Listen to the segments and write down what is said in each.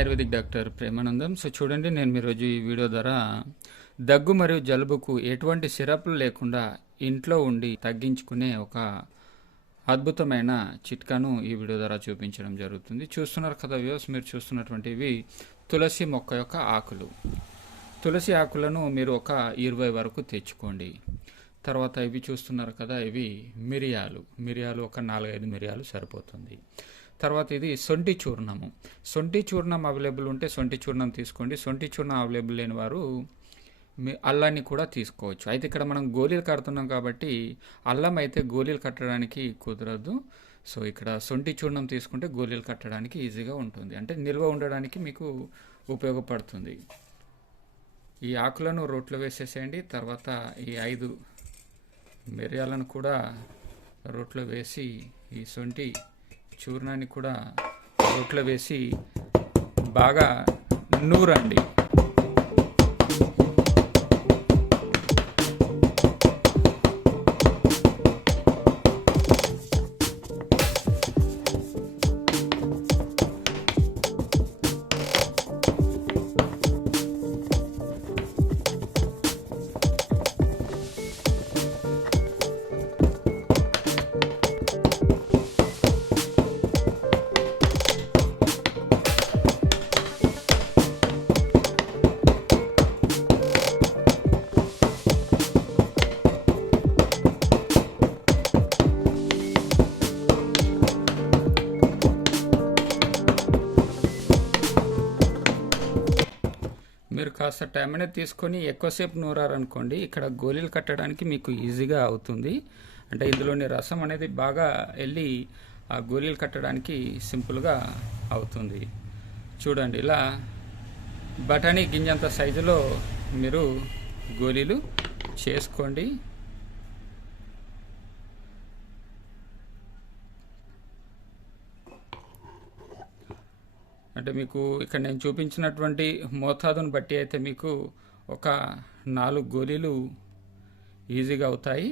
Ayurvedic doctor Premanandam. So చూడండి నేను ఈరోజు ఈ వీడియో ద్వారా దగ్గు మరియు జలుబుకు ఎటువంటి సిరప్లు లేకుండా ఇంట్లో ఉండి తగ్గించుకునే ఒక అద్భుతమైన చిట్కాను ఈ వీడియో ద్వారా చూపించడం జరుగుతుంది. చూస్తున్నారు కదా వ్యూస్ మీరు చూస్తున్నటువంటివి తులసి మొక్క యొక్క ఆకులు. తులసి ఆకులను మీరు ఒక ఇరవై వరకు తెచ్చుకోండి. తర్వాత ఇవి చూస్తున్నారు కదా ఇవి మిరియాలు. మిరియాలు ఒక నాలుగైదు మిరియాలు సరిపోతుంది. తర్వాత ఇది సొంటి చూర్ణము. సొంటి చూర్ణం అవైలబుల్ ఉంటే సొంటి చూర్ణం తీసుకోండి. సొంటి చూర్ణం అవైలబుల్ లేని వారు మీ అల్లాన్ని కూడా తీసుకోవచ్చు. అయితే ఇక్కడ మనం గోళీలు కడుతున్నాం కాబట్టి అల్లం అయితే గోళీలు కట్టడానికి కుదరదు. సో ఇక్కడ సొంటి చూర్ణం తీసుకుంటే గోళీలు కట్టడానికి ఈజీగా ఉంటుంది. అంటే నిల్వ ఉండడానికి మీకు ఉపయోగపడుతుంది. ఈ ఆకులను రోట్లో వేసేసేయండి. తర్వాత ఈ ఐదు మిరియాలను కూడా రోట్లో వేసి ఈ సొంటి చూర్ణాన్ని కూడా రోట్లో వేసి బాగా నూరండి. మీరు కాస్త టైం అనేది తీసుకొని ఎక్కువసేపు నూరారనుకోండి ఇక్కడ గోళీలు కట్టడానికి మీకు ఈజీగా అవుతుంది. అంటే ఇందులోని రసం అనేది బాగా వెళ్ళి ఆ గోళీలు కట్టడానికి సింపుల్గా అవుతుంది. చూడండి ఇలా బఠానీ గింజంత సైజులో మీరు గోళీలు చేసుకోండి. అంటే మీకు ఇక్కడ నేను చూపించినటువంటి మోతాదును బట్టి అయితే మీకు ఒక నాలుగు గోళీలు ఈజీగా అవుతాయి.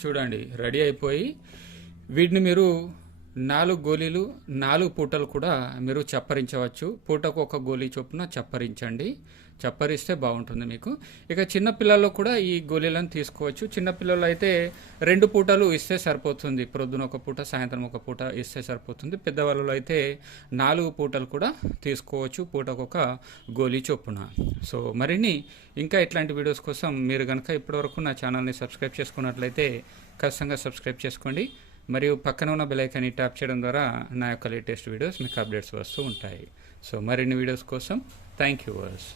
చూడండి రెడీ అయిపోయి వీటిని మీరు నాలుగు గోళీలు నాలుగు పూటలు కూడా మీరు చప్పరించవచ్చు. పూటకు ఒక గోళీ చొప్పున చప్పరించండి. చప్పరిస్తే బాగుంటుంది మీకు. ఇక చిన్నపిల్లల్లో కూడా ఈ గోళీలను తీసుకోవచ్చు. చిన్నపిల్లలు అయితే రెండు పూటలు ఇస్తే సరిపోతుంది. ప్రొద్దున ఒక పూట సాయంత్రం ఒక పూట ఇస్తే సరిపోతుంది. పెద్దవాళ్ళు అయితే నాలుగు పూటలు కూడా తీసుకోవచ్చు పూటకు ఒక గోళీ చొప్పున. సో మరిన్ని ఇంకా ఇట్లాంటి వీడియోస్ కోసం మీరు కనుక ఇప్పటివరకు నా ఛానల్ని సబ్స్క్రైబ్ చేసుకున్నట్లయితే ఖచ్చితంగా సబ్స్క్రైబ్ చేసుకోండి. మరియు పక్కన ఉన్న బెలైకాన్ని ట్యాప్ చేయడం ద్వారా నా యొక్క లేటెస్ట్ వీడియోస్ మీకు అప్డేట్స్ వస్తూ ఉంటాయి. సో మరిన్ని వీడియోస్ కోసం థ్యాంక్ యూ వర్స్